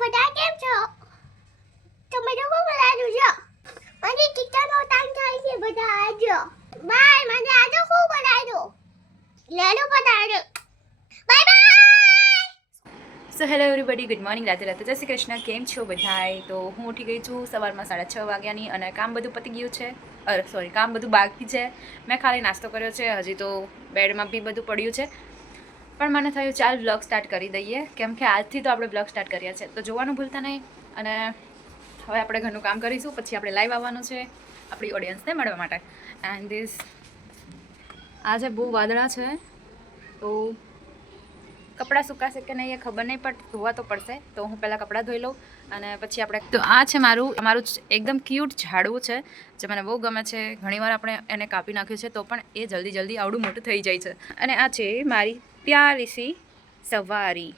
બધા કેમ છો? તમે લોકો બોલાવ્યું છે. મને ટીચરનો ટાઈમ થાય છે, બધા આવજો. બાય, મને આજે ખૂબ બોલાવ્યો. લેલો પધારો. Bye bye. So hello everybody, good morning, રાતે રાતે જય શ્રી કૃષ્ણ. કેમ છો બધાય? તો હું ઉઠી ગઈ છું સવારમાં 6:30 વાગ્યાની અને કામ બધું પતી ગયું છે. કામ બધું બાકી છે. મેં ખાલી નાસ્તો કર્યો છે, હજી તો બેડમાં બી બધું પડ્યું છે. પણ મને થયું ચાલ વ્લોગ સ્ટાર્ટ કરી દઈએ, કેમ કે આજથી તો આપણે વ્લોગ સ્ટાર્ટ કર્યા છે, તો જોવાનું ભૂલતા નહીં. અને હવે આપણે ઘરનું કામ કરીશું, પછી આપણે લાઈવ આવવાનું છે આપણી ઓડિયન્સને મળવા માટે. એન્ડ ધીસ આજે બહુ વાદળા છે, તો કપડાં સુકાશે કે નહીં એ ખબર નહીં, પણ ધોવા તો પડશે. તો હું પહેલાં કપડાં ધોઈ લઉં અને પછી આપણે તો આ છે મારું એકદમ ક્યુટ ઝાડવું છે જે મને બહુ ગમે છે. ઘણીવાર આપણે એને કાપી નાખ્યું છે તો પણ એ જલ્દી આવડું મોટું થઈ જાય છે. અને આ છે મારી પ્યારી સી સવારી.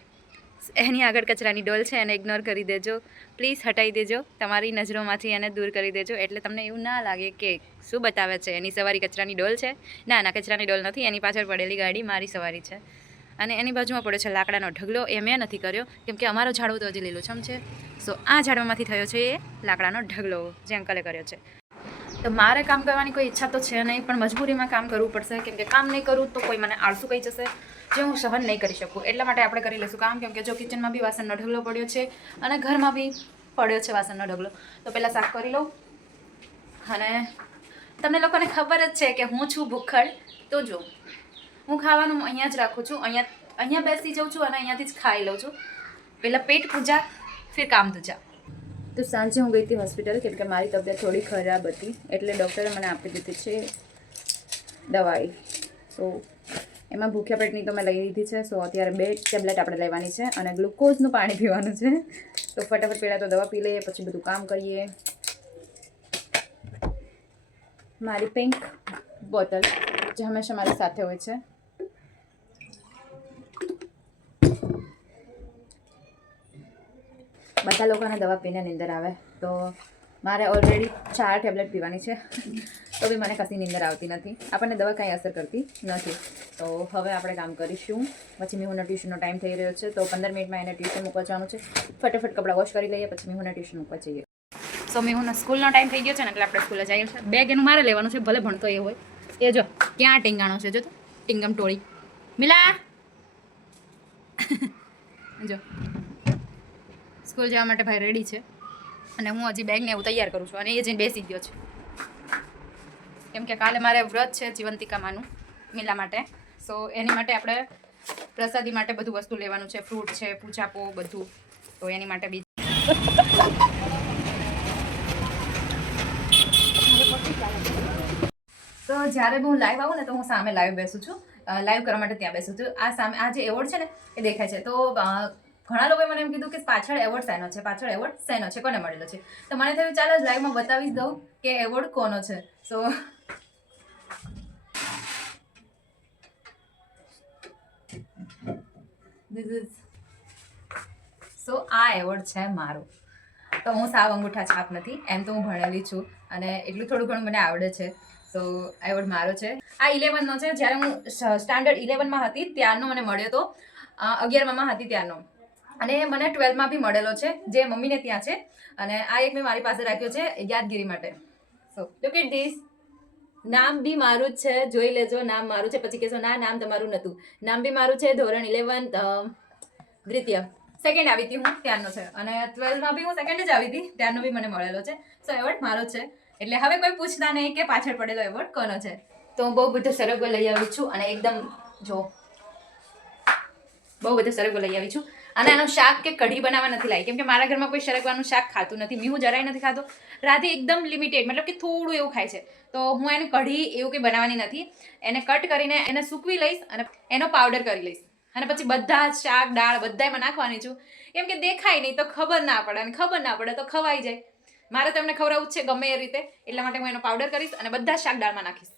એની આગળ કચરાની ડોલ છે, એને ઇગ્નોર કરી દેજો પ્લીઝ, હટાવી દેજો તમારી નજરોમાંથી, એને દૂર કરી દેજો, એટલે તમને એવું ના લાગે કે શું બતાવે છે એની સવારી કચરાની ડોલ છે. ના, કચરાની ડોલ નથી, એની પાછળ પડેલી ગાડી મારી સવારી છે. અને એની બાજુમાં પડ્યો છે લાકડાનો ઢગલો. એ મેં નથી કર્યો, કેમ કે અમારો ઝાડવો તો હજી લીલોછમ છે. સો આ ઝાડવામાંથી થયો છે એ લાકડાનો ઢગલો જે અંકલે કર્યો છે. તો મારે કામ કરવાની કોઈ ઈચ્છા તો છે નહીં, પણ મજબૂરીમાં કામ કરવું પડશે, કેમ કે કામ નહીં કરું તો કોઈ મને આળસુ કહી જશે, જે હું સહન નહીં કરી શકું. એટલા માટે આપણે કરી લઈશું કામ, કેમ કે જો કિચનમાં બી વાસણનો ઢગલો પડ્યો છે અને ઘરમાં બી પડ્યો છે વાસણનો ઢગલો. તો પહેલાં સાફ કરી લઉં. અને તમને લોકોને ખબર જ છે કે હું છું ભૂખડ, તો જો હું ખાવાનું અહીંયા જ રાખું છું, અહીંયા બેસી જાઉં છું અને અહીંયાથી જ ખાઈ લઉં છું. પહેલાં પેટ પૂજા, ફિર કામ દૂજા. તો સાંજે હું ગઈ હતી હોસ્પિટલ, કેમ કે મારી તબિયત થોડી ખરાબ હતી, એટલે ડૉક્ટરે મને આપી દીધી છે દવાઈ. સો એમાં ભૂખ્યા પેટની તો મેં લઈ લીધી છે. સો અત્યારે 2 ટેબ્લેટ આપણે લેવાની છે અને ગ્લુકોઝનું પાણી પીવાનું છે. તો ફટાફટ પહેલાં તો દવા પી લઈએ, પછી બધું કામ કરીએ. મારી પિંક બોટલ જે હંમેશા મારી સાથે હોય છે. બધા લોકોને દવા પીને નીંદર આવે, તો મારે ઓલરેડી 4 ટેબ્લેટ પીવાની છે, તો બી મને કશી નીંદર આવતી નથી. આપણને દવા કાંઈ અસર કરતી નથી. તો હવે આપણે કામ કરીશું. પછી મેહુના ટ્યુશનનો ટાઈમ થઈ રહ્યો છે, તો 15 મિનિટમાં એને ટ્યુશન મૂકવા જવાનું છે. ફટાફટ કપડાં વોશ કરી લઈએ, પછી મેહુના ટ્યુશન મૂકવા જઈએ. સો મેહુના સ્કૂલનો ટાઈમ થઈ ગયો છે ને, એટલે આપણે સ્કૂલે જઈએ છીએ. બેગ એનું મારે લેવાનું છે, ભલે ભણતો એ હોય. એ જો ક્યાં ટીંગાણો છે, જો તો ટીંગમ ટોળી મિલા જો સ્કૂલ જવા માટે ભાઈ રેડી છે, અને હું હજી બેગને એવું તૈયાર કરું છું, અને એ જઈને બેસી ગયો છે, કેમ કે કાલે મારે વ્રત છે જીવંતિકામાનું મિલા માટે. સો એની માટે આપણે પ્રસાદી માટે બધું વસ્તુ લેવાનું છે, ફ્રૂટ છે, પૂજાપો બધું. તો એની માટે બી તો જ્યારે હું લાઈવ આવું ને, તો હું સામે લાઈવ બેસું છું, લાઈવ કરવા માટે ત્યાં બેસું છું. આ સામે આ જે એવોર્ડ છે ને એ દેખાય છે. તો ઘણા લોકોએ મને એમ કીધું કે પાછળ એવોર્ડ શેનો છે, કોને મળેલો છે. તો મને થયું ચાલો લાઈવમાં બતાવી દઉં કે એવોર્ડ કોનો છે. સો આ એવોર્ડ છે મારો. તો હું સાવ અંગૂઠા છાપ નથી, એમ તો હું ભણેલી છું અને એટલું થોડું ઘણું મને આવડે છે. સો એવોર્ડ મારો છે. આ 11નો છે. જ્યારે હું સ્ટાન્ડર્ડ 11માં હતી ત્યારનો મને મળ્યો હતો, 11માં હતી ત્યારનો. અને મને 12માં બી મળેલો છે, જે મમ્મીને ત્યાં છે. અને આ એક મેં મારી પાસે રાખ્યો છે યાદગીરી માટે. સો લુક એટ ધીસ. નામ બી મારું જ છે, જોઈ લેજો, નામ મારું છે. પછી કહેશો ના નામ તમારું નહોતું. નામ બી મારું છે. ધોરણ 11 દ્વિતીય સેકન્ડ આવી હતી હું, ત્યારનો છે. અને 12માં બી હું સેકન્ડ જ આવી હતી, ત્યારનો બી મને મળેલો છે. સો એવોર્ડ મારો છે. એટલે હવે કોઈ પૂછતા નહીં કે પાછળ પડેલો એવોર્ડ કોનો છે. તો હું બહુ બધો સરગવો લઈ આવી છું, અને એકદમ જો બહુ બધો સરગવો લઈ આવી છું. અને આનું શાક કે કઢી બનાવવા નથી લાવી, કેમ કે મારા ઘરમાં કોઈ સરગવાનું શાક ખાતું નથી. મેં હું જરાય નથી ખાતો. રાધે એકદમ લિમિટેડ, મતલબ કે થોડું એવું ખાય છે. તો હું એને કઢી એવું કંઈ બનાવવાની નથી. એને કટ કરીને એને સૂકવી લઈશ અને એનો પાવડર કરી લઈશ, અને પછી બધા શાક દાળ બધામાં નાખવાની છું, કેમ કે દેખાય નહીં તો ખબર ના પડે, અને ખબર ના પડે તો ખવાઈ જાય. મારે તમને ખવડાવવું જ છે ગમે એ રીતે, એટલા માટે હું એનો પાવડર કરીશ અને બધા શાક દાળમાં નાખીશ.